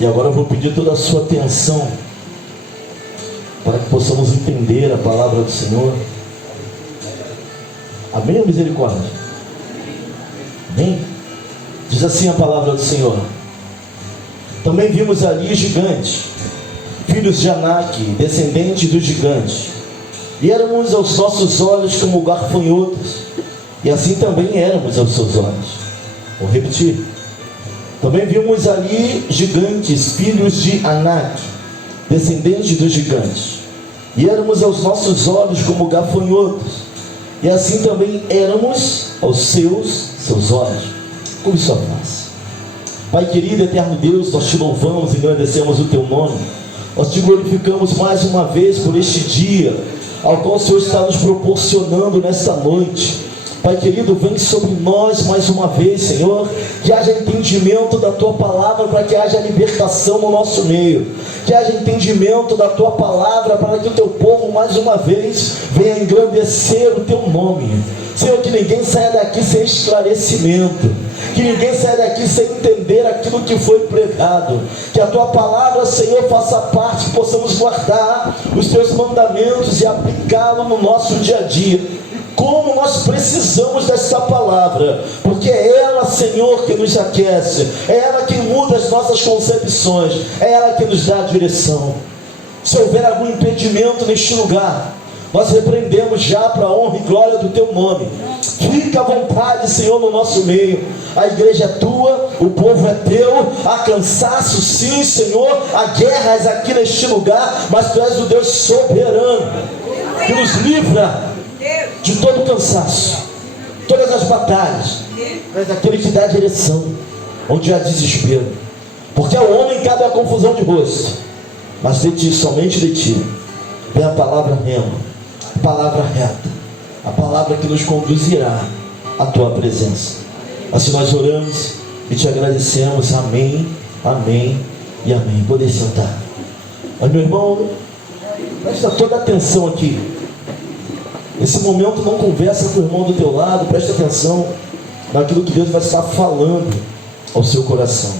E agora eu vou pedir toda a sua atenção para que possamos entender a palavra do Senhor. Amém ou misericórdia? Amém? Diz assim a palavra do Senhor: também vimos ali gigantes, filhos de Anak, descendentes dos gigantes, e éramos aos nossos olhos como gafanhotos, e assim também éramos aos seus olhos. Vou repetir. Também vimos ali gigantes, filhos de Anak, descendentes dos gigantes, e éramos aos nossos olhos como gafanhotos, e assim também éramos aos seus olhos. Curve sua face. Pai querido, eterno Deus, nós te louvamos e agradecemos o teu nome. Nós te glorificamos mais uma vez por este dia ao qual o Senhor está nos proporcionando nesta noite. Pai querido, vem sobre nós mais uma vez, Senhor, que haja entendimento da Tua Palavra, para que haja libertação no nosso meio, que haja entendimento da Tua Palavra, para que o Teu povo mais uma vez venha engrandecer o Teu nome. Senhor, que ninguém saia daqui sem esclarecimento, que ninguém saia daqui sem entender aquilo que foi pregado, que a Tua Palavra, Senhor, faça parte, que possamos guardar os Teus mandamentos e aplicá-lo no nosso dia a dia. Como nós precisamos dessa palavra, porque é ela, Senhor, que nos aquece, é ela que muda as nossas concepções, é ela que nos dá a direção. Se houver algum impedimento neste lugar, nós repreendemos já para a honra e glória do Teu nome. Fica à vontade, Senhor, no nosso meio. A igreja é Tua, o povo é Teu. Há cansaço, sim, Senhor, há guerras aqui neste lugar, mas Tu és o Deus soberano, que nos livra de todo cansaço, todas as batalhas, mas aquele que dá a direção onde há desespero, porque ao homem cabe a confusão de rosto, mas de Ti, somente de Ti, vem a palavra rema, a palavra reta, a palavra que nos conduzirá à Tua presença. Assim nós oramos e Te agradecemos. Amém, amém e amém. Poder sentar. Mas meu irmão, presta toda a atenção aqui. Esse momento não conversa com o irmão do teu lado, presta atenção naquilo que Deus vai estar falando ao seu coração.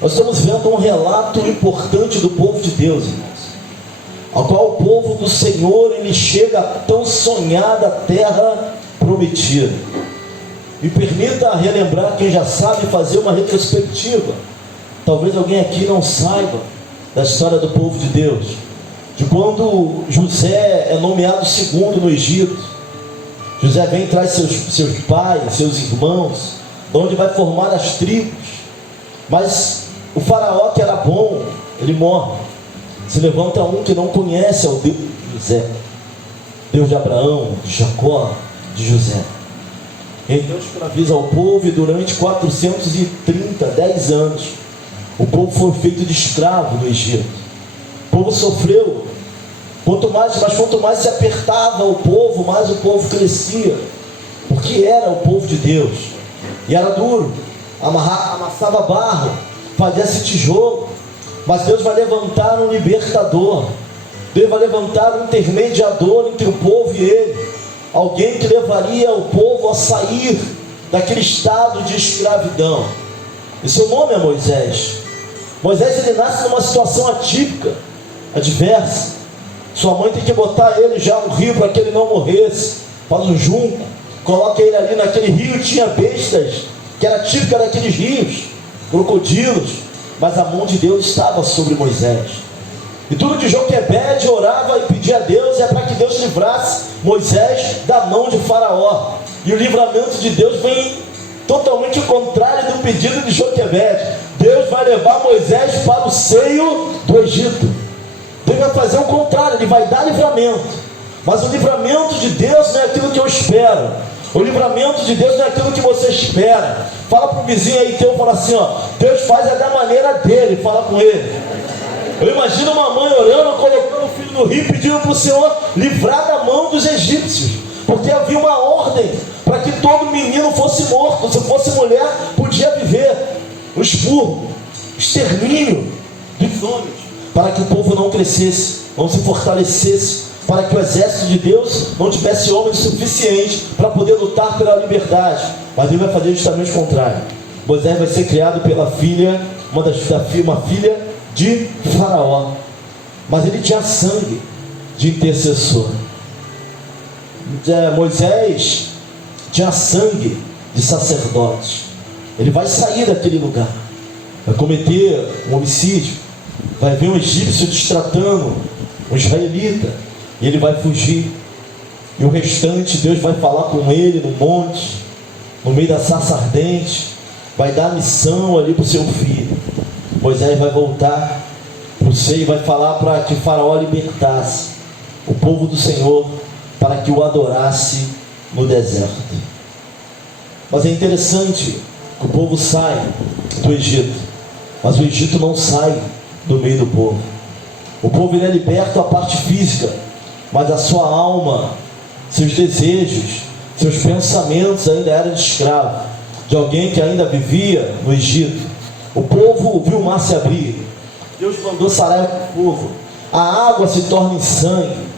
Nós estamos vendo um relato importante do povo de Deus, irmãos, ao qual o povo do Senhor, ele chega à tão sonhada terra prometida. Me permita relembrar, quem já sabe, fazer uma retrospectiva. Talvez alguém aqui não saiba da história do povo de Deus, de quando José é nomeado segundo no Egito. José vem e traz seus pais, seus irmãos, onde vai formar as tribos. Mas o faraó, que era bom, ele morre. Se levanta um que não conhece ao Deus de José, Deus de Abraão, de Jacó, de José. E Deus escraviza ao povo, e durante 10 anos, o povo foi feito de escravo no Egito. O povo sofreu. Quanto mais se apertava o povo, mais o povo crescia, porque era o povo de Deus, e era duro, amassava barro, fazia-se tijolo. Mas Deus vai levantar um libertador, Deus vai levantar um intermediador entre o povo e Ele, alguém que levaria o povo a sair daquele estado de escravidão. E seu nome é Moisés. Moisés, ele nasce numa situação atípica, adversa. Sua mãe tem que botar ele já no rio para que ele não morresse. Faz um junco, coloca ele ali naquele rio. Tinha bestas, que era típica daqueles rios, crocodilos, mas a mão de Deus estava sobre Moisés. E tudo de Joquebede orava e pedia a Deus, é para que Deus livrasse Moisés da mão de Faraó. E o livramento de Deus vem totalmente o contrário do pedido de Joquebede. Deus vai levar Moisés para o seio do Egito. Deus vai fazer o contrário, Ele vai dar livramento. Mas o livramento de Deus não é aquilo que eu espero. O livramento de Deus não é aquilo que você espera. Fala para o vizinho aí teu, fala assim, ó, Deus faz é da maneira dele. Fala com ele. Eu imagino uma mãe orando, colocando o filho no rio, pedindo para o Senhor livrar da mão dos egípcios, porque havia uma ordem para que todo menino fosse morto. Se fosse mulher, podia viver. O expurgo, extermínio dos homens, para que o povo não crescesse, não se fortalecesse, para que o exército de Deus não tivesse homens suficientes para poder lutar pela liberdade. Mas Deus vai fazer justamente o contrário. Moisés vai ser criado pela filha, uma filha de Faraó. Mas ele tinha sangue de intercessor. Moisés tinha sangue de sacerdote. Ele vai sair daquele lugar, vai cometer um homicídio, vai ver um egípcio destratando um israelita, e ele vai fugir. E o restante, Deus vai falar com ele no monte, no meio da sarça ardente, vai dar a missão ali para o seu filho. Moisés vai voltar para o seio e vai falar para que Faraó libertasse o povo do Senhor, para que o adorasse no deserto. Mas é interessante que o povo sai do Egito, mas o Egito não sai do meio do povo. O povo ele é liberto a parte física, mas a sua alma, seus desejos, seus pensamentos ainda eram de escravo, de alguém que ainda vivia no Egito. O povo viu o mar se abrir, Deus mandou sarar para o povo, a água se torna em sangue,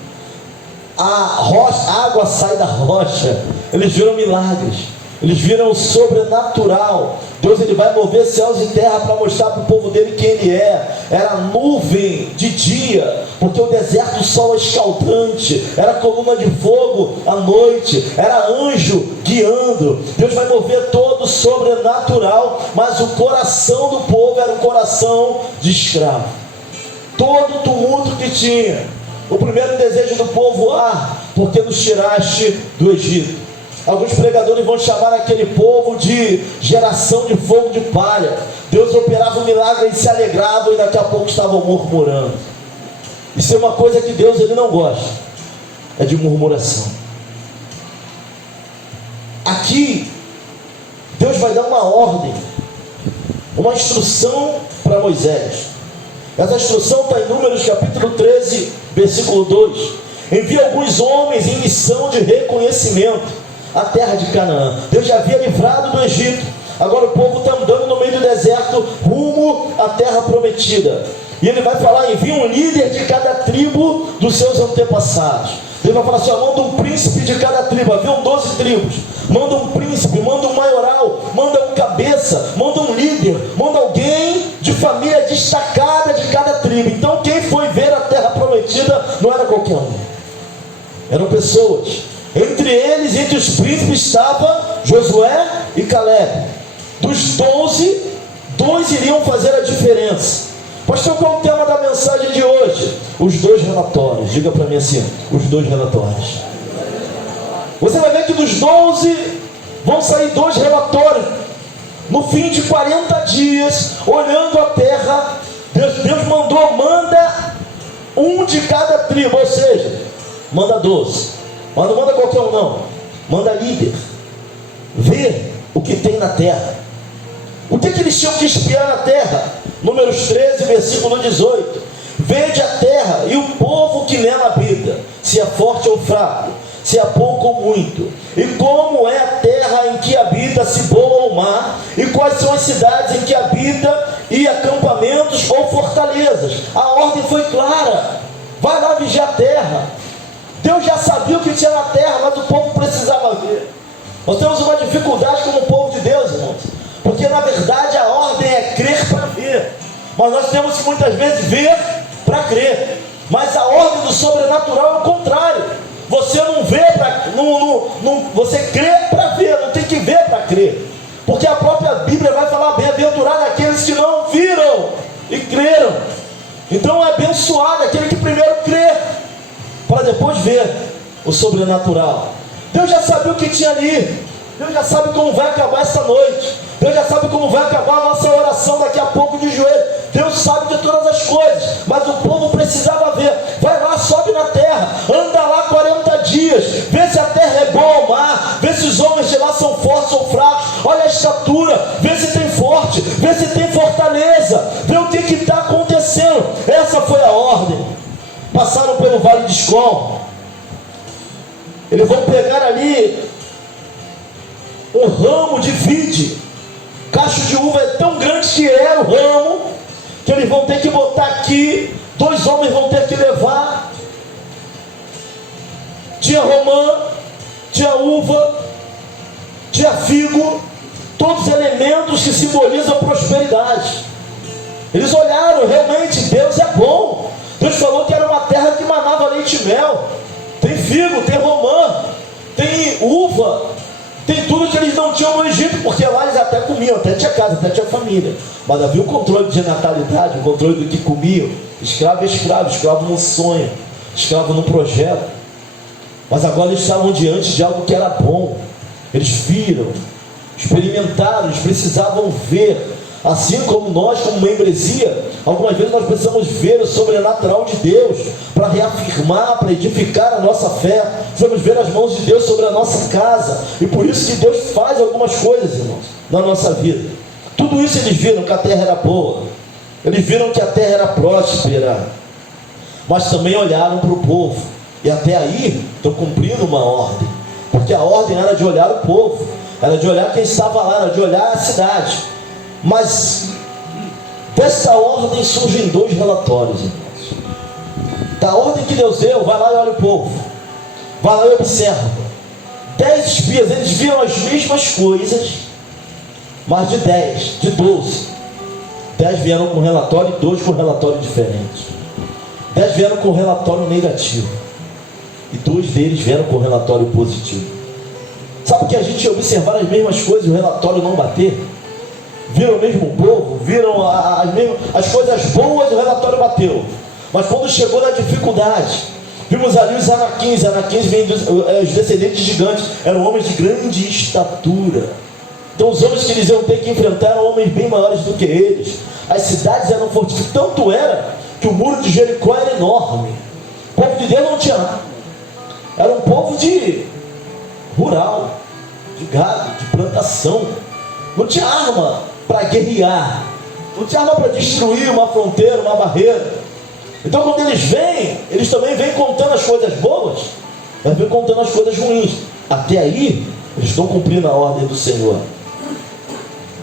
a água sai da rocha. Eles viram milagres, eles viram o sobrenatural. Deus ele vai mover céus e terra para mostrar para o povo dele quem ele é. Era nuvem de dia, porque o deserto, o sol é escaldante, era coluna de fogo à noite, era anjo guiando. Deus vai mover todo o sobrenatural, mas o coração do povo era um coração de escravo. Todo o tumulto que tinha, o primeiro desejo do povo: porque nos tiraste do Egito. Alguns pregadores vão chamar aquele povo de geração de fogo de palha. Deus operava um milagre, eles se alegravam e daqui a pouco estavam murmurando. Isso é uma coisa que Deus ele não gosta, é de murmuração. Aqui Deus vai dar uma ordem, uma instrução para Moisés. Essa instrução está em Números capítulo 13, versículo 2. Envia alguns homens em missão de reconhecimento à terra de Canaã. Deus já havia livrado do Egito, agora o povo está andando no meio do deserto, rumo à terra prometida. E ele vai falar: envia um líder de cada tribo dos seus antepassados. Ele vai falar assim: manda um príncipe de cada tribo. Haviam 12 tribos, manda um príncipe, manda um maioral, manda um cabeça, manda um líder, manda alguém de família destacada de cada tribo. Então quem foi ver a terra prometida não era qualquer um, eram pessoas. Entre eles, entre os príncipes, estava Josué e Caleb. Dos 12, 2 iriam fazer a diferença. Pastor, qual é o tema da mensagem de hoje? Os 2 relatórios. Diga para mim assim: os 2 relatórios. Você vai ver que dos 12 vão sair 2 relatórios. No fim de 40 dias, olhando a terra, Deus manda um de cada tribo, ou seja, manda 12. Mas não manda qualquer um não, manda líder. Ver o que tem na terra. O que eles tinham que espiar na terra? Números 13, versículo 18. Vede a terra e o povo que nela habita, se é forte ou fraco, se é pouco ou muito, e como é a terra em que habita, se boa ou má, e quais são as cidades em que habita, e acampamentos ou fortalezas. A ordem foi clara: vai lá vigiar a terra. Deus já sabia o que tinha na terra, mas o povo precisava ver. Nós temos uma dificuldade como povo de Deus, irmãos, porque na verdade a ordem é crer para ver, mas nós temos que muitas vezes ver para crer. Mas a ordem do sobrenatural é o contrário. Você não vê para você crê para ver, não tem que ver para crer, porque a própria Bíblia vai falar: bem-aventurado aqueles que não viram e creram. Então é abençoado aquele que primeiro crê, para depois ver o sobrenatural. Deus já sabia o que tinha ali. Deus já sabe como vai acabar essa noite. Deus já sabe como vai acabar a nossa oração daqui a pouco de joelho. Deus sabe de todas as coisas, mas o povo precisava ver. Vai lá, sobe na terra, anda lá 40 dias, vê se a terra é boa ou má, vê se os homens de lá são fortes ou fracos, olha a estatura, vê se tem forte, vê se tem fortaleza, vê o que está acontecendo. Essa foi a ordem. Passaram pelo vale de Escol. Eles vão pegar ali um ramo de vide. Cacho de uva é tão grande que era o ramo, que eles vão ter que botar aqui. 2 homens vão ter que levar. Tinha romã, tinha uva, tinha figo, todos elementos que simbolizam prosperidade. Eles olharam, realmente, Deus é bom. Deus falou que era uma terra que manava leite e mel. Tem figo, tem romã, tem uva, tem tudo que eles não tinham no Egito, porque lá eles até comiam, até tinha casa, até tinha família. Mas havia o controle de natalidade, o controle do que comiam. Escravo é escravo, escravo não sonha, escravo não projeta. Mas agora eles estavam diante de algo que era bom. Eles viram, experimentaram, eles precisavam ver. Assim como nós, como membresia, algumas vezes nós precisamos ver o sobrenatural de Deus para reafirmar, para edificar a nossa fé. Precisamos ver as mãos de Deus sobre a nossa casa. E por isso que Deus faz algumas coisas, irmãos, na nossa vida. Tudo isso eles viram que a terra era boa. Eles viram que a terra era próspera. Mas também olharam para o povo. E até aí, estão cumprindo uma ordem. Porque a ordem era de olhar o povo. Era de olhar quem estava lá, era de olhar a cidade. Mas dessa ordem surgem dois relatórios, irmãos. Da ordem que Deus deu, vai lá e olha o povo. Vai lá e observa. 10 espias, eles viram as mesmas coisas, mas de 10, de 12. 10 vieram com relatório e 2 com relatório diferente. 10 vieram com relatório negativo. E 2 deles vieram com relatório positivo. Sabe que a gente observar as mesmas coisas e o relatório não bater? Viram o mesmo povo, viram as coisas boas, o relatório bateu. Mas quando chegou na dificuldade, vimos ali os Anaquins vêm os descendentes de gigantes, eram homens de grande estatura. Então os homens que eles iam ter que enfrentar eram homens bem maiores do que eles. As cidades eram fortificadas, tanto era que o muro de Jericó era enorme. O povo de Deus não tinha nada. Era um povo de rural, de gado, de plantação. Não tinha arma para guerrear, não tinha arma para destruir uma fronteira, uma barreira. Então quando eles vêm, eles também vêm contando as coisas boas, mas vêm contando as coisas ruins. Até aí, eles estão cumprindo a ordem do Senhor.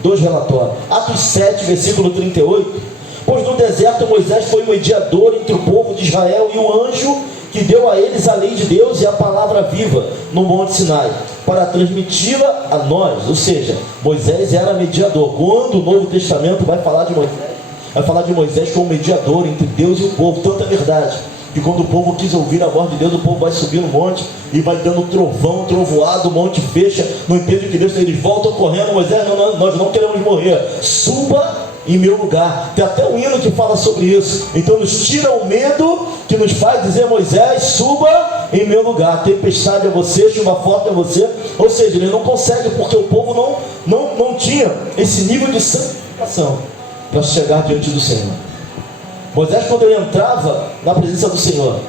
2 relatórios. Atos 7, versículo 38. Pois no deserto Moisés foi o mediador entre o povo de Israel e o anjo que deu a eles a lei de Deus e a palavra viva no Monte Sinai, para transmiti-la a nós. Ou seja, Moisés era mediador. Quando o Novo Testamento vai falar de Moisés, vai falar de Moisés como mediador entre Deus e o povo. Tanta verdade que quando o povo quis ouvir a voz de Deus, o povo vai subir no monte e vai dando trovão, trovoado, o monte fecha, não entende o que Deus tem. Eles voltam correndo. Moisés, não, nós não queremos morrer, suba em meu lugar. Tem até um hino que fala sobre isso. Então nos tira o medo que nos faz dizer: Moisés, suba em meu lugar. Tempestade a você, chuva forte a você. Ou seja, ele não consegue, porque o povo não tinha esse nível de santificação para chegar diante do Senhor. Moisés, quando ele entrava na presença do Senhor,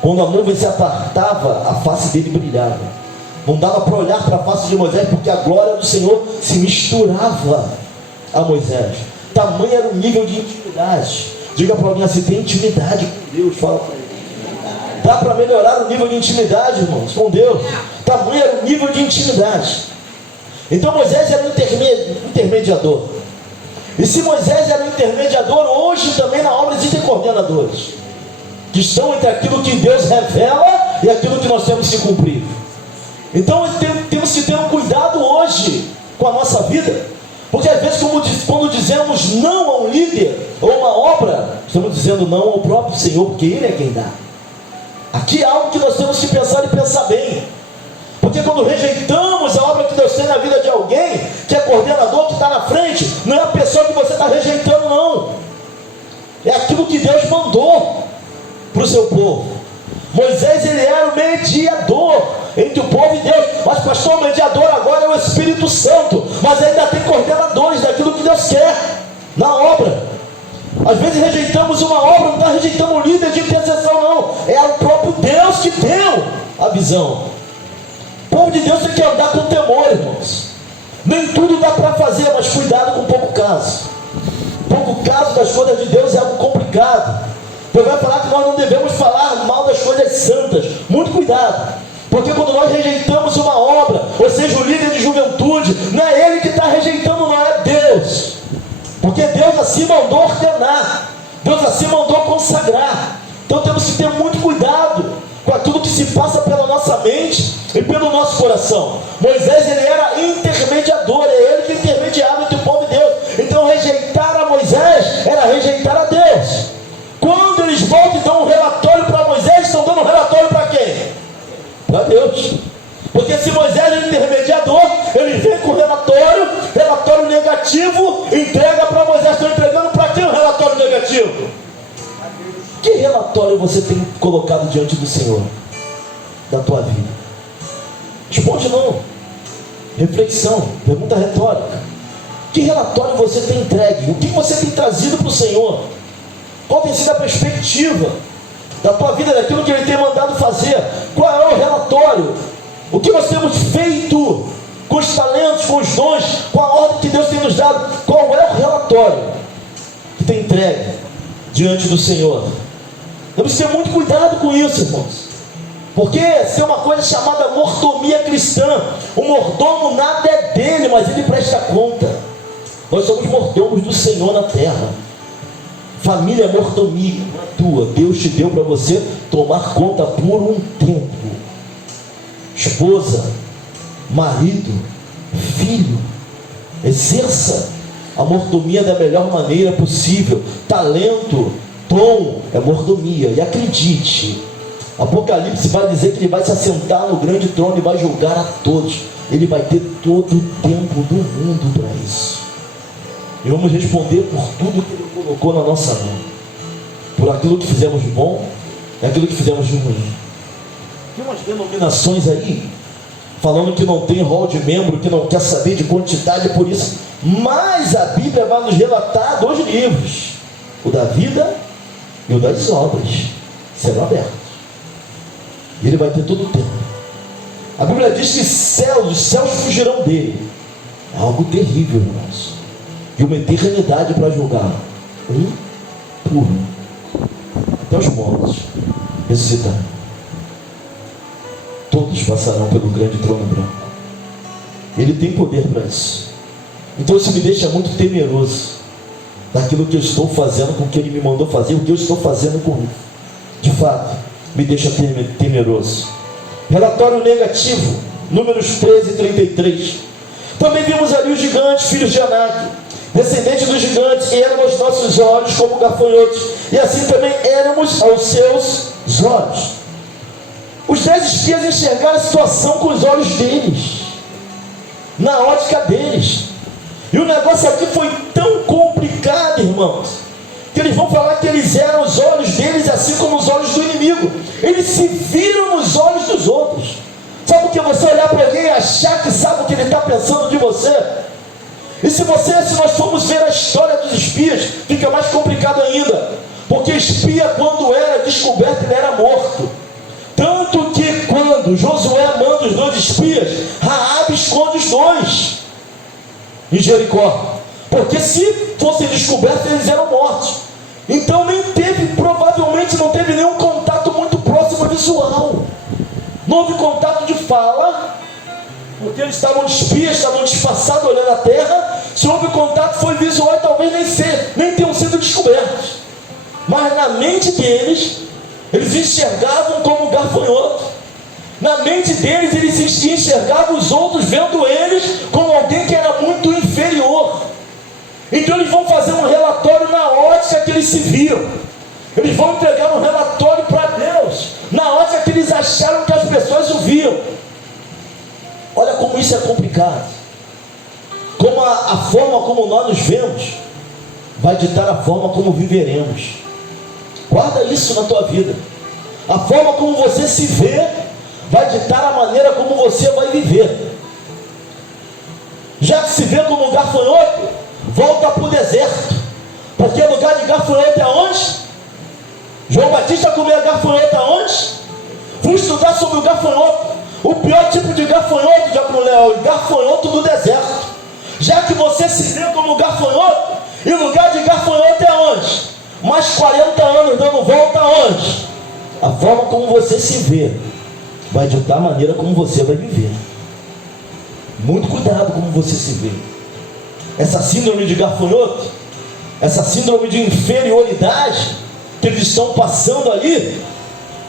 quando a nuvem se apartava, a face dele brilhava. Não dava para olhar para a face de Moisés, porque a glória do Senhor se misturava a Moisés. Tamanho era o nível de intimidade. Diga para alguém assim: tem intimidade com Deus. Fala para ele. Dá para melhorar o nível de intimidade, irmãos, com Deus. Tamanho era o nível de intimidade. Então Moisés era o intermediador. E se Moisés era o intermediador, hoje também na obra existem coordenadores, que estão entre aquilo que Deus revela e aquilo que nós temos que cumprir. Então temos que ter um cuidado hoje com a nossa vida. Porque às vezes quando dizemos não a um líder ou uma obra, estamos dizendo não ao próprio Senhor, porque Ele é quem dá. Aqui é algo que nós temos que pensar e pensar bem. Porque quando rejeitamos a obra que Deus tem na vida de alguém, que é coordenador, que está na frente, não é a pessoa que você está rejeitando, não. É aquilo que Deus mandou para o seu povo. Moisés, ele era o mediador entre o povo e Deus. Mas pastor, o mediador agora é o Espírito Santo. Mas ainda tem coordenadores daquilo que Deus quer na obra. Às vezes rejeitamos uma obra, não está rejeitando um líder de intercessão, não. É o próprio Deus que deu a visão. O povo de Deus tem que andar com temor, irmãos. Nem tudo dá para fazer, mas cuidado com pouco caso. Pouco caso das coisas de Deus é algo complicado. Deus vai falar que nós não devemos falar mal das coisas santas. Muito cuidado. Porque quando nós rejeitamos uma obra, ou seja, o líder de juventude, não é ele que está rejeitando, não é Deus. Porque Deus assim mandou ordenar. Deus assim mandou consagrar. Então temos que ter muito cuidado com aquilo que se passa pela nossa mente e pelo nosso coração. Moisés, ele era intermediador, é ele que intermedia intermediário entre o povo e Deus. Então rejeitar a Moisés era rejeitar a Deus. Quando eles voltam e dão um relatório para Moisés, estão dando um relatório para quem? Para Deus. Porque se Moisés é intermediador, ele vem com relatório negativo, entrega para Moisés. Estão entregando para quem o relatório negativo? Que relatório você tem colocado diante do Senhor da tua vida? Responde não. Reflexão, pergunta retórica. Que relatório você tem entregue? O que você tem trazido para o Senhor? Qual tem sido a perspectiva da tua vida, daquilo que Ele tem mandado fazer? Qual é o relatório? O que nós temos feito com os talentos, com os dons, com a ordem que Deus tem nos dado? Qual é o relatório que tem entregue diante do Senhor? Temos que ter muito cuidado com isso, irmãos. Porque tem uma coisa chamada mordomia cristã. O mordomo nada é dele, mas ele presta conta. Nós somos mordomos do Senhor na terra. Família é mordomia, não é tua. Deus te deu para você tomar conta por um tempo. Esposa, marido, filho, exerça a mordomia da melhor maneira possível. Talento, dom é mordomia. E acredite, Apocalipse vai dizer que ele vai se assentar no grande trono e vai julgar a todos. Ele vai ter todo o tempo do mundo para isso. E vamos responder por tudo que Ele colocou na nossa mão. Por aquilo que fizemos de bom e aquilo que fizemos de ruim. Tem umas denominações aí falando que não tem rol de membro, que não quer saber de quantidade, por isso. Mas a Bíblia vai nos relatar 2 livros: o da vida e o das obras serão abertos. E ele vai ter todo o tempo. A Bíblia diz que os céus fugirão dele. É algo terrível, irmãos. E uma eternidade para julgar um por um. Até os mortos ressuscitarão. Todos passarão pelo grande trono branco. Ele tem poder para isso. Então isso me deixa muito temeroso daquilo que eu estou fazendo com o que Ele me mandou fazer, o que eu estou fazendo com Ele. De fato, me deixa temeroso. Relatório negativo, Números 13:33. Também vimos ali os gigantes, filhos de Anak, descendentes dos gigantes, e eram aos nossos olhos como gafanhotos, e assim também éramos aos seus olhos. Os 10 espias enxergaram a situação com os olhos deles, na ótica deles. E o negócio aqui foi tão complicado, irmãos, que eles vão falar que eles eram os olhos deles, assim como os olhos do inimigo. Eles se viram nos olhos dos outros. Sabe por que você olhar para alguém e achar que sabe o que ele está pensando de você? E se nós formos ver a história dos espias, fica mais complicado ainda. Porque espia, quando era descoberto, ele era morto. Tanto que quando Josué manda os 2 espias, Raabe esconde os 2 em Jericó. Porque se fossem descobertos, eles eram mortos. Então provavelmente não teve nenhum contato muito próximo visual. Não houve contato de fala, porque eles estavam espias, estavam disfarçados olhando a terra. Se houve contato, foi visual e talvez nem tenham sido descobertos. Mas na mente deles, eles enxergavam como gafanhoto. Na mente deles, eles enxergavam os outros, vendo eles como alguém que era muito inferior. Então eles vão fazer um relatório na ótica que eles se viam. Eles vão entregar um relatório para Deus, na ótica que eles acharam que as pessoas o viam. Olha como isso é complicado. Como a forma como nós nos vemos vai ditar a forma como viveremos. Guarda isso na tua vida. A forma como você se vê vai ditar a maneira como você vai viver. Já que se vê como um gafanhoto, volta para o deserto. Porque lugar de gafanhoto é onde? João Batista comia gafanhoto aonde? Fui estudar sobre o gafanhoto. O pior tipo de gafanhoto, é o gafanhoto do deserto. Já que você se vê como gafanhoto, e lugar de gafanhoto é onde? Mais 40 anos dando volta aonde? A forma como você se vê vai ditar a maneira como você vai viver. Muito cuidado como você se vê. Essa síndrome de gafanhoto, essa síndrome de inferioridade que eles estão passando ali,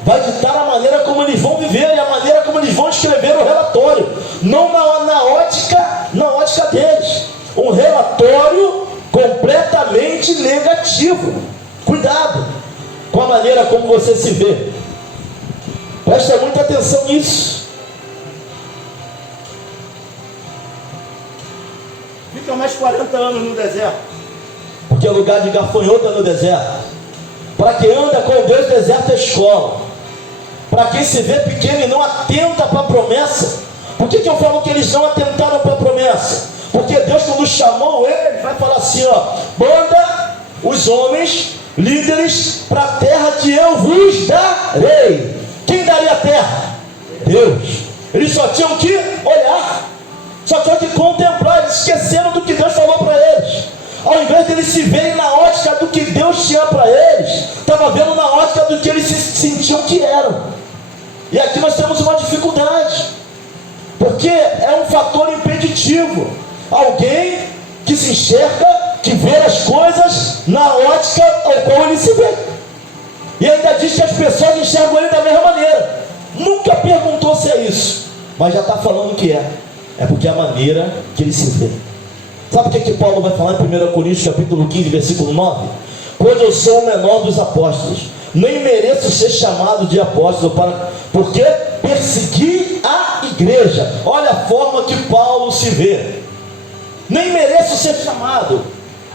vai ditar a maneira como eles vão viver e a maneira como eles vão escrever o relatório, não na ótica deles. um relatório completamente negativo. Cuidado com a maneira como você se vê. Presta muita atenção nisso. Fica mais 40 anos no deserto, porque é lugar de gafanhoto no deserto. Para quem anda com Deus, deserto é escola. Para quem se vê pequeno e não atenta para a promessa. Por que eu falo que eles não atentaram para a promessa? Porque Deus, quando chamou ele, vai falar assim, manda os homens, líderes, para a terra que eu vos darei. Quem daria a terra? Deus. Eles só tinham que olhar, só tinham que contemplar. Eles esqueceram do que Deus falou para eles. Ao invés de eles se verem na ótica do que Deus tinha para eles, estava vendo na ótica do que eles se sentiam que eram. E aqui nós temos uma dificuldade, porque é um fator impeditivo. Alguém que se enxerga, que vê as coisas na ótica ao qual ele se vê. E ainda diz que as pessoas enxergam ele da mesma maneira. Nunca perguntou se é isso, mas já está falando que é. É porque é a maneira que ele se vê. Sabe o que Paulo vai falar em 1 Coríntios capítulo 15, versículo 9? Pois eu sou o menor dos apóstolos, nem mereço ser chamado de apóstolo, porque persegui a igreja. Olha a forma que Paulo se vê. Nem mereço ser chamado.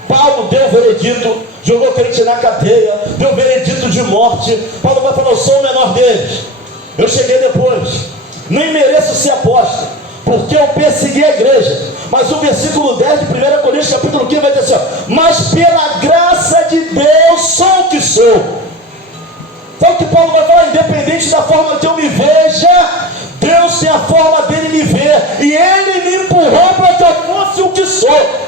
Paulo deu o veredito, jogou crente na cadeia, deu o veredito de morte. Paulo vai falar, eu sou o menor deles, eu cheguei depois. Nem mereço ser apóstolo, porque eu persegui a igreja. Mas o versículo 10 de 1 Coríntios capítulo 15 vai dizer assim, mas pela graça de Deus sou o que sou. Sabe o que Paulo vai falar? Independente da forma que eu me veja, Deus tem a forma dele me ver, e ele me empurrou para que eu fosse o que sou.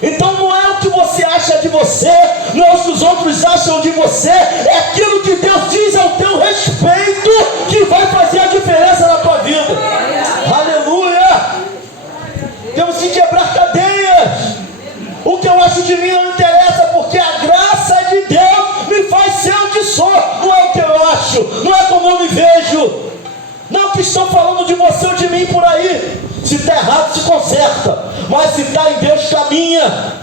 Então não é o que você acha de você, não é o que os outros acham de você, é aquilo que Deus diz ao teu respeito que vai fazer a diferença na tua vida. Aleluia! Temos que quebrar cadeias. O que eu acho de mim não interessa, porque a graça de Deus me faz ser o que sou. Não é o que eu acho, não é como eu me vejo, não é o que estão falando de você ou de mim por aí. Se está errado, se conserta, mas se está em Deus, caminha.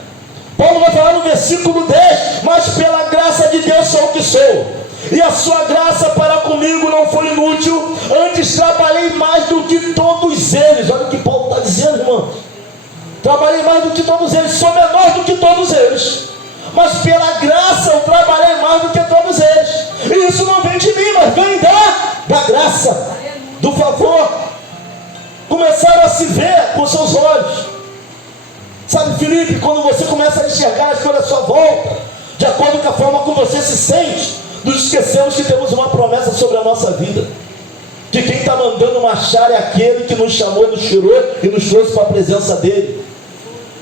Paulo vai falar no versículo 10, mas pela graça de Deus sou o que sou, e a sua graça para comigo não foi inútil, antes trabalhei mais do que todos eles. Olha o que Paulo está dizendo, irmão. Trabalhei mais do que todos eles, sou menor do que todos eles, mas pela graça eu trabalhei mais do que todos eles. E isso não vem de mim, mas vem da graça, do favor. Começaram a se ver com seus olhos. Sabe, Felipe, quando você começa a enxergar as coisas à sua volta, de acordo com a forma como você se sente, nos esquecemos que temos uma promessa sobre a nossa vida, que quem está mandando marchar é aquele que nos chamou, nos tirou e nos trouxe para a presença dele.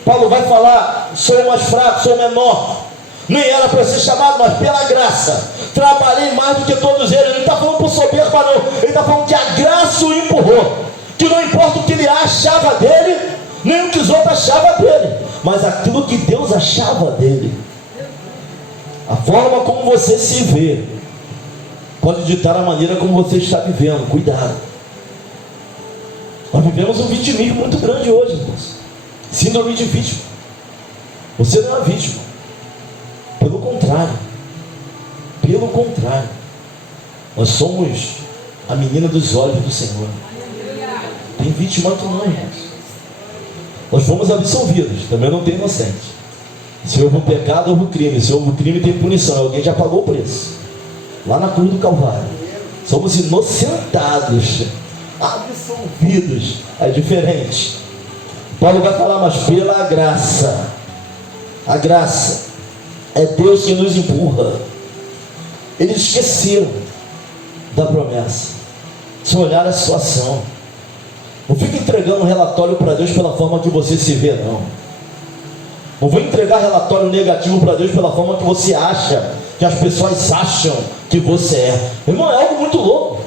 Paulo vai falar, sou o mais fraco, sou o menor, nem era para ser chamado, mas pela graça trabalhei mais do que todos eles. Ele não está falando por soberba não, ele está falando que a graça o empurrou, que não importa o que ele achava dele, nem o que os outros achavam dele, mas aquilo que Deus achava dele. A forma como você se vê pode ditar a maneira como você está vivendo. Cuidado. Nós vivemos um vitimismo muito grande hoje, irmãos. Síndrome de vítima. Você não é vítima, pelo contrário, nós somos a menina dos olhos do Senhor. Tem vítima aqui não, irmãos. Nós fomos absolvidos, também não tem inocente. Se houve um pecado, houve um crime. Se houve um crime, tem punição. Alguém já pagou o preço lá na cruz do Calvário. Somos inocentados, absolvidos. É diferente. Paulo vai falar, mas pela graça. A graça é Deus que nos empurra. Eles esqueceram da promessa, se olhar a situação. Não fica entregando um relatório para Deus pela forma que você se vê, não. Não vou entregar relatório negativo para Deus pela forma que você acha, que as pessoas acham que você é. Irmão, é algo muito louco.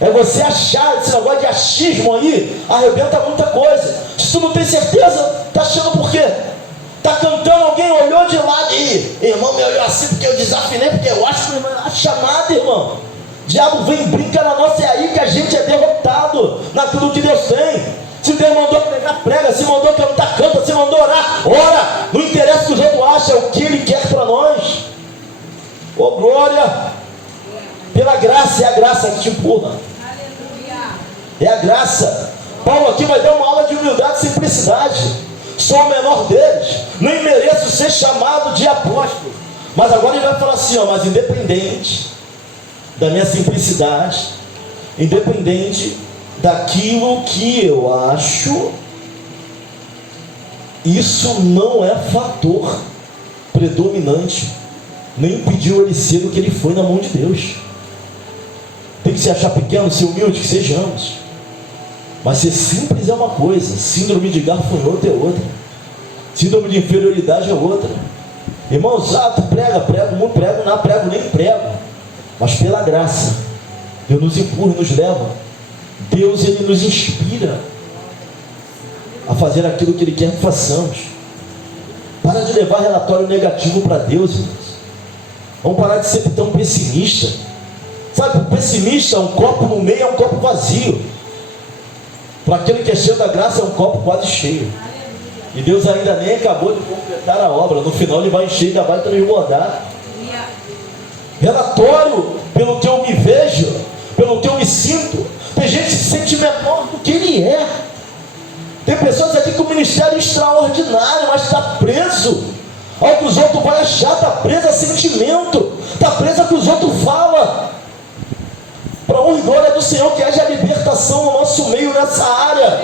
É você achar, esse negócio de achismo aí, arrebenta muita coisa. Se tu não tem certeza, tá achando por quê? Tá cantando, alguém olhou de lado e irmão me olhou assim porque eu desafinei, porque eu acho que o irmão acha nada, irmão. O diabo vem e brinca na nossa, é aí que a gente é derrotado naquilo que Deus tem. Se Deus mandou pregar, prega. Se mandou cantar, canta. Se mandou orar, ora. Não interessa o que os outros acham, é o que Ele quer para nós. Oh, glória! Pela graça, é a graça que te empurra. É a graça. Paulo aqui vai dar uma aula de humildade e simplicidade. Sou o menor deles, nem mereço ser chamado de apóstolo. Mas agora ele vai falar assim, ó, mas independente da minha simplicidade, independente daquilo que eu acho, isso não é fator predominante, nem impediu ele ser o que ele foi na mão de Deus. Tem que se achar pequeno, ser humilde, que sejamos. Mas ser simples é uma coisa, síndrome de gafanhoto é outra, síndrome de inferioridade é outra. Irmãos, tu prego, não prego, nem prego. Mas pela graça, Deus nos empurra e nos leva. Deus, Ele nos inspira a fazer aquilo que Ele quer que façamos. Para de levar relatório negativo para Deus, irmãos. Vamos parar de ser tão pessimista. Sabe, o pessimista, um copo no meio é um copo vazio. Para aquele que é cheio da graça, é um copo quase cheio. E Deus ainda nem acabou de completar a obra. No final Ele vai encher e ainda vai transbordar. Relatório, pelo que eu me vejo, pelo que eu me sinto. Tem gente que se sente menor do que ele é. Tem pessoas aqui com o ministério extraordinário, mas está preso ao que os outros vão achar, está preso a sentimento, está preso ao que os outros falam. Para a honra e glória do Senhor, que haja libertação no nosso meio nessa área.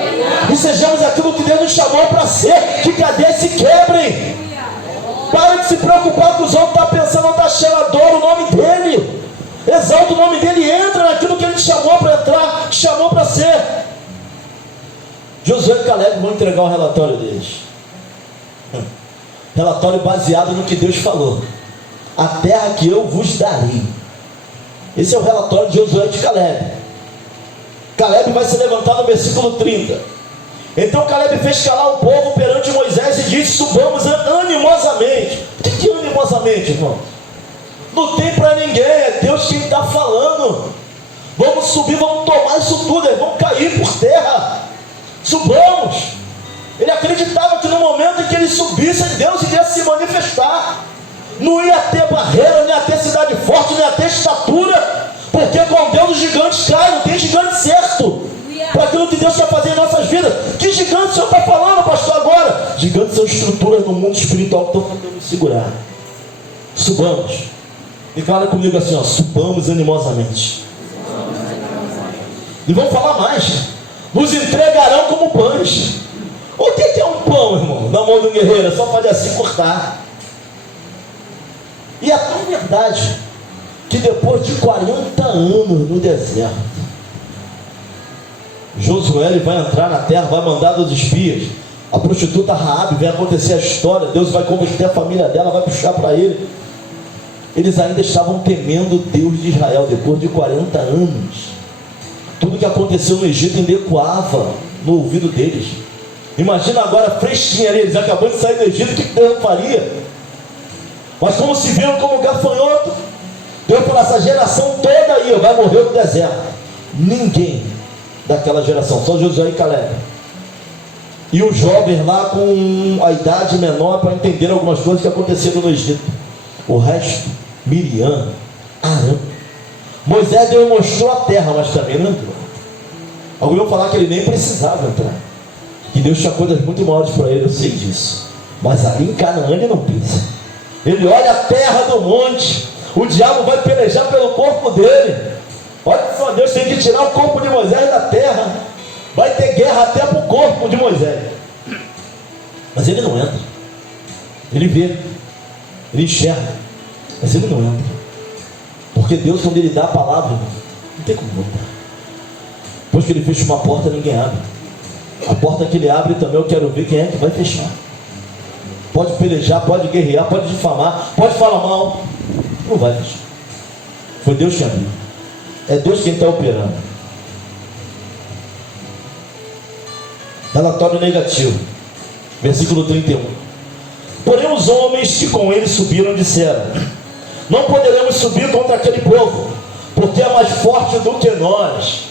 E sejamos aquilo que Deus nos chamou para ser, que cadeias se quebrem. Para de se preocupar com os outros, está pensando, não está achando a dor, o nome dele. Exalta o nome dele e entra naquilo que ele te chamou para entrar, te chamou para ser. Josué e Caleb vão entregar o relatório deles. Relatório baseado no que Deus falou. A terra que eu vos darei. Esse é o relatório de Josué e de Caleb. Caleb vai se levantar no versículo 30. Então Caleb fez calar o povo perante Moisés e disse: subamos animosamente. O que é animosamente, irmão? Não tem para ninguém, é Deus quem está falando. Vamos subir, vamos tomar isso tudo, eles vão cair por terra. Subamos. Ele acreditava que no momento em que ele subisse, Deus iria se manifestar. Não ia ter barreira, não ia ter cidade forte, não ia ter estatura, porque com Deus os gigantes caem, não tem gigante certo para aquilo que Deus quer fazer em nossas vidas. Que gigante o Senhor está falando, pastor, agora? Gigantes são estruturas no mundo espiritual que estão tentando nos segurar. Subamos. E fala comigo assim, ó, subamos animosamente. E vamos falar mais. Nos entregarão como pães. O que é um pão, irmão? Na mão do guerreiro, é só fazer assim, cortar. E é tão verdade que depois de 40 anos no deserto, Josué ele vai entrar na terra, vai mandar dos espias. A prostituta Raabe, vai acontecer a história, Deus vai converter a família dela, vai puxar para ele. Eles ainda estavam temendo o Deus de Israel depois de 40 anos. Tudo que aconteceu no Egito ainda ecoava no ouvido deles. Imagina agora fresquinha ali, eles acabam de sair do Egito, o que Deus faria? Mas como se viram como gafanhoto, Deus falou: essa geração toda aí vai morrer no deserto. Ninguém daquela geração, só Josué e Caleb. E os jovens lá com a idade menor para entender algumas coisas que aconteceram no Egito. O resto, Miriam, Arão. Moisés demonstrou a terra, mas também não entrou. Alguns vão falar que ele nem precisava entrar, que Deus tinha coisas muito maiores para ele, eu sei disso. Mas ali em Canaã ele não pisa. Ele olha a terra do monte, o diabo vai pelejar pelo corpo dele. Olha só, Deus tem que tirar o corpo de Moisés da terra. Vai ter guerra até para o corpo de Moisés. Mas ele não entra. Ele vê, ele enxerga, mas ele não entra. Porque Deus, quando Ele dá a palavra, não tem como entrar. Depois que Ele fecha uma porta, ninguém abre. A porta que Ele abre também, eu quero ver quem é que vai fechar. Pode pelejar, pode guerrear, pode difamar, pode falar mal, não vai fechar. Foi Deus que abriu. É Deus quem está operando. Relatório negativo, versículo 31. Porém os homens que com ele subiram disseram: não poderemos subir contra aquele povo, porque é mais forte do que nós.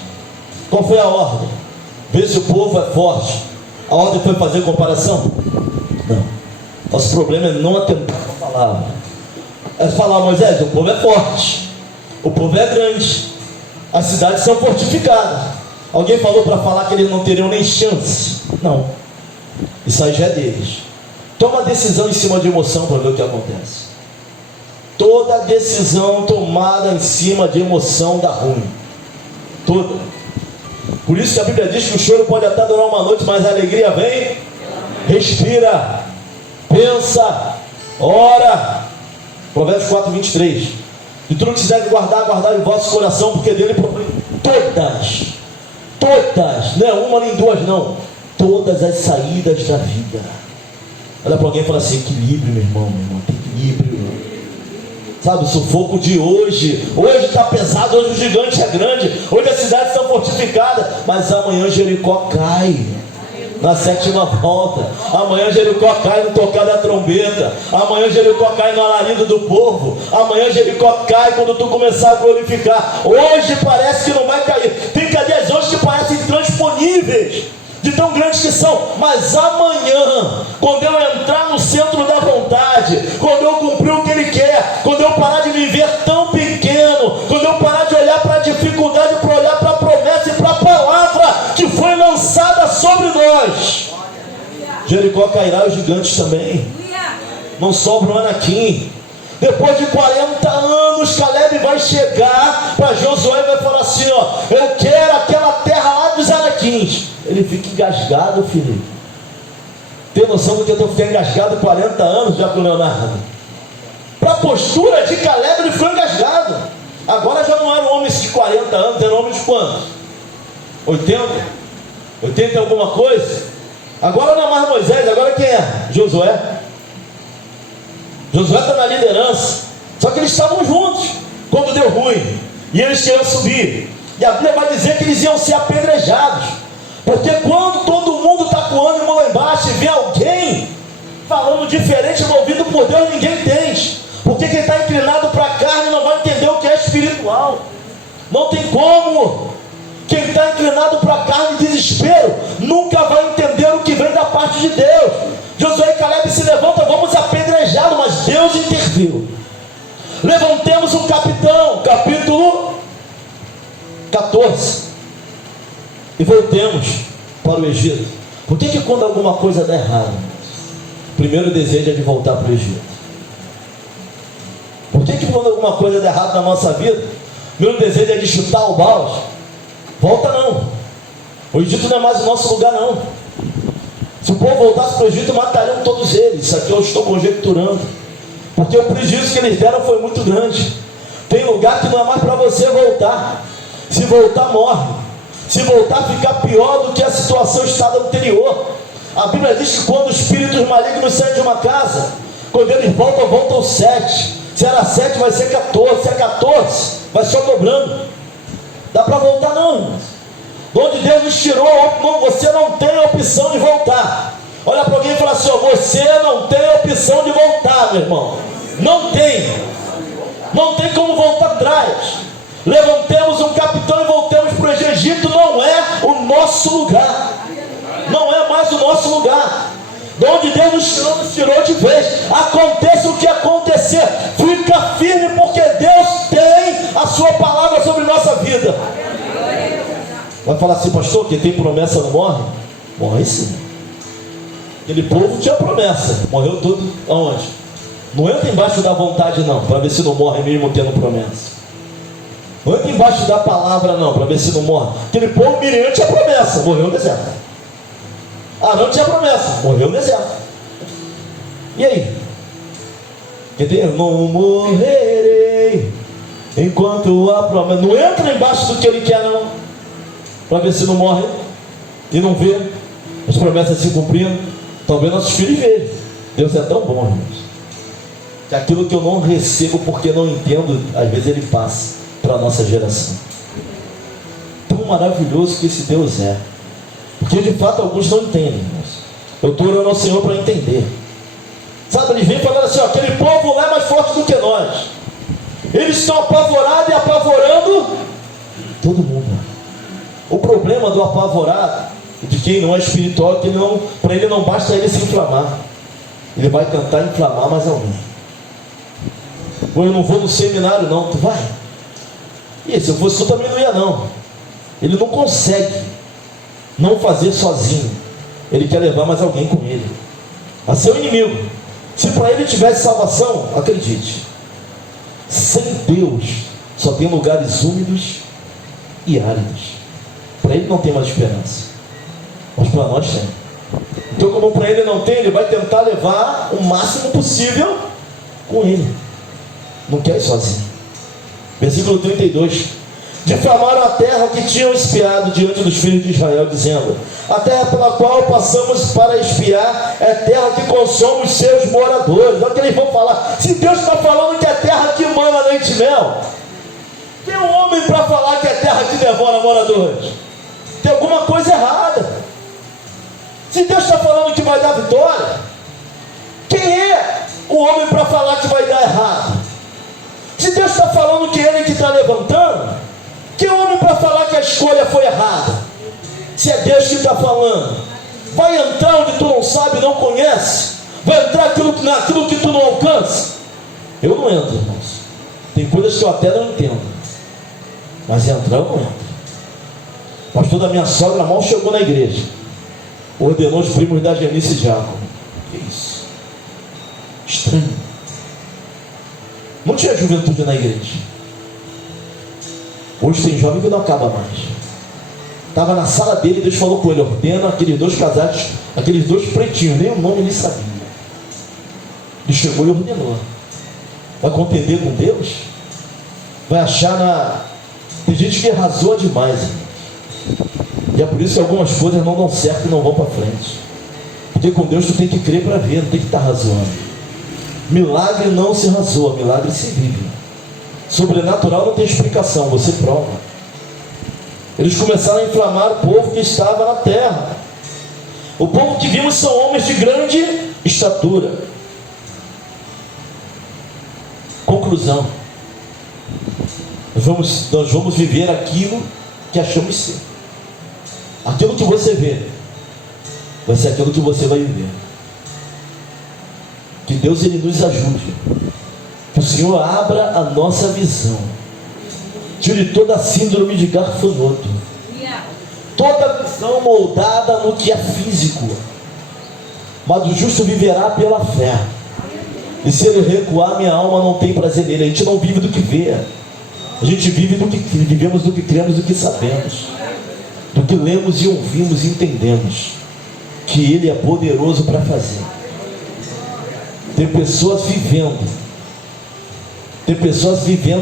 Qual foi a ordem? ver se o povo é forte. A ordem foi fazer comparação? Não. Nosso problema é não atentar com a palavra. É falar, Moisés, o povo é forte, o povo é grande, as cidades são fortificadas. Alguém falou para falar que eles não teriam nem chance? Não. Isso aí já é deles. Toma decisão em cima de emoção para ver o que acontece. Toda decisão tomada em cima de emoção dá ruim. Toda. Por isso que a Bíblia diz que o choro pode até durar uma noite, mas a alegria vem. Respira, pensa, ora. Provérbios 4, 23. De tudo que se deve guardar, guardar em vosso coração, porque dele provém todas, não é uma nem duas não, todas as saídas da vida. Olha para alguém e fala assim: equilíbrio, meu irmão, tem equilíbrio. Sabe, o sufoco de hoje está pesado, hoje o gigante é grande, hoje as cidades estão fortificadas, mas amanhã Jericó cai na 7ª volta, amanhã Jericó cai no tocar da trombeta, amanhã Jericó cai no alarido do povo, amanhã Jericó cai quando tu começar a glorificar. Hoje parece que não vai cair, tem cadeias hoje que parecem intransponíveis, de tão grandes que são, mas amanhã, quando eu entrar no centro da vontade, quando eu cumprir o que Ele quer, quando eu parar de viver tão pequeno, quando eu parar de olhar para a dificuldade, para olhar para a promessa e para a palavra que foi lançada sobre nós, Jericó cairá, os gigantes também. Não sobra um Anaquim. Depois de 40 anos, Caleb vai chegar para Josué e vai falar assim: ó, eu quero aquela terra lá dos Anaquins. Ele fica engasgado, filho. Tem noção do que eu estou ficando engasgado 40 anos já com o Leonardo? Para a postura de Caleb, ele foi engasgado. Agora já não eram homens de 40 anos, eram homens de quantos? 80? 80 e alguma coisa? Agora não é mais Moisés, agora quem é? Josué. Josué está na liderança. Só que eles estavam juntos quando deu ruim, e eles queriam subir, e a Bíblia vai dizer que eles iam ser apedrejados, porque quando todo mundo está com ânimo lá embaixo e vê alguém falando diferente, movido por Deus, ninguém entende, porque quem está inclinado para a carne não vai entender o que é espiritual. Não tem como. Quem está inclinado para a carne e desespero nunca vai entender o que vem da parte de Deus. Josué e Caleb se levantam, vamos apedrejá-lo, mas Deus interviu. Levantemos um capitão, capítulo 14, e voltemos para o Egito. Por que quando alguma coisa dá errado, o primeiro desejo é de voltar para o Egito? Por que quando alguma coisa dá errado na nossa vida, o primeiro desejo é de chutar o balde? Volta não. O Egito não é mais o nosso lugar não. Se o povo voltasse para o Egito, matariam todos eles. Isso aqui eu estou conjecturando, porque o prejuízo que eles deram foi muito grande. Tem lugar que não é mais para você voltar. Se voltar, morre. Se voltar, fica pior do que a situação estado anterior. A Bíblia diz que quando os espíritos malignos saem de uma casa, quando eles voltam, voltam 7. Se era 7, vai ser 14. Se é 14, vai só dobrando. Dá para voltar não, irmãos. Onde Deus nos tirou, você não tem opção de voltar. Olha para alguém e fala assim: ó, você não tem opção de voltar, meu irmão. Não tem. Não tem como voltar atrás. Levantemos um capitão e voltemos para o Egito. Não é o nosso lugar. Não é mais o nosso lugar. De onde Deus nos tirou de vez. Aconteça o que acontecer, fica firme, porque Deus tem a sua palavra sobre nossa vida. Vai falar assim: pastor, quem tem promessa não morre? Morre sim. Aquele povo tinha promessa, morreu tudo aonde? Não entra embaixo da vontade não, para ver se não morre mesmo tendo promessa. Não entra embaixo da palavra não, para ver se não morre. Aquele povo Miriam tinha promessa, morreu no deserto. Arão tinha promessa, morreu no deserto. E aí? Eu não morrerei enquanto a promessa. Não entra embaixo do que ele quer não, para ver se não morre e não vê as promessas se cumprindo. Talvez nossos filhos vejam. Deus é tão bom, irmãos, que aquilo que eu não recebo porque não entendo, às vezes ele passa para a nossa geração. Tão maravilhoso que esse Deus é, porque de fato alguns não entendem, irmãos. Eu estou orando ao Senhor para entender. Sabe, eles vêm falando assim: ó, aquele povo lá é mais forte do que nós. Eles estão apavorados e apavorando todo mundo. O problema do apavorado E de quem não é espiritual, que para ele não basta ele se inflamar. Ele vai tentar inflamar mais alguém. Ou eu não vou no seminário não, tu vai? E se eu fosse tu também não ia não. Ele não consegue não fazer sozinho. Ele quer levar mais alguém com ele. A seu inimigo. Se para ele tivesse salvação, acredite, sem Deus só tem lugares úmidos e áridos. Para ele não tem mais esperança, mas para nós tem. Então, como para ele não tem, ele vai tentar levar o máximo possível com ele. Não quer ir sozinho. Versículo 32. Difamaram a terra que tinham espiado diante dos filhos de Israel, dizendo: a terra pela qual passamos para espiar é terra que consome os seus moradores. Olha o que eles vão falar. Se Deus está falando que é terra que mana leite e mel, tem um homem para falar que é terra que devora moradores? Tem alguma coisa errada. Se Deus está falando que vai dar vitória, quem é o homem para falar que vai dar errado? Se Deus está falando que ele que está levantando, quem é o homem para falar que a escolha foi errada? Se é Deus que está falando, vai entrar onde tu não sabe, não conhece? Vai entrar naquilo que tu não alcança? Eu não entro, irmãos. Tem coisas que eu até não entendo, mas entrar eu não entro. O pastor da minha sogra mal chegou na igreja, ordenou os primos da Janice e Diácono. Que isso? Estranho. Não tinha juventude na igreja. Hoje tem jovem que não acaba mais. Estava na sala dele, Deus falou com ele: ordena aqueles dois casais, aqueles dois pretinhos, nem o nome ele sabia. Ele chegou e ordenou. Vai contender com Deus? Vai achar Tem gente que arrasou demais, irmãos. E é por isso que algumas coisas não dão certo e não vão para frente. Porque com Deus tu tem que crer para ver, não tem que estar razoando. Milagre não se razoa, milagre se vive. Sobrenatural não tem explicação, você prova. Eles começaram a inflamar o povo que estava na terra. O povo que vimos são homens de grande estatura. Conclusão: nós vamos viver aquilo que achamos ser. Aquilo que você vê vai ser aquilo que você vai viver. Que Deus ele nos ajude. Que o Senhor abra a nossa visão. Tire toda a síndrome de gafanhoto. Toda visão moldada no que é físico. Mas o justo viverá pela fé. E se ele recuar, minha alma não tem prazer nele. A gente não vive do que vê. A gente vivemos do que cremos, do que sabemos. Do que lemos e ouvimos e entendemos. Que ele é poderoso para fazer. Tem pessoas vivendo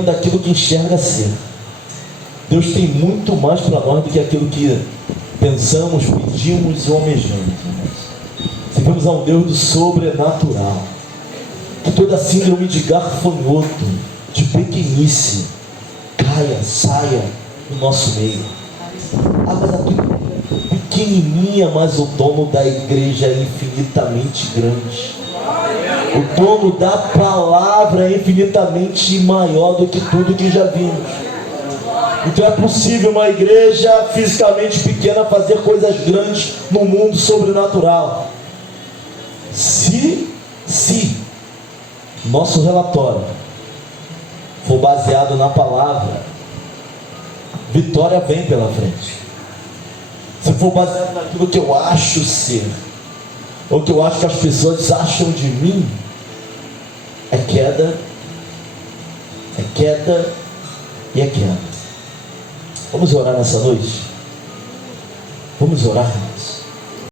daquilo que enxerga ser. Deus tem muito mais para nós do que aquilo que pensamos, pedimos e almejamos. Servimos a um Deus do sobrenatural. Que toda síndrome de gafanhoto, de pequenice, saia do nosso meio. Mas aqui pequenininha, mas o dono da igreja é infinitamente grande. O dono da palavra é infinitamente maior do que tudo que já vimos. Então é possível uma igreja fisicamente pequena fazer coisas grandes no mundo sobrenatural. Se nosso relatório for baseado na palavra, vitória vem pela frente. Se for baseado naquilo que eu acho ser, ou que eu acho que as pessoas acham de mim, é queda e é queda. Vamos orar nessa noite? Vamos orar, irmãos.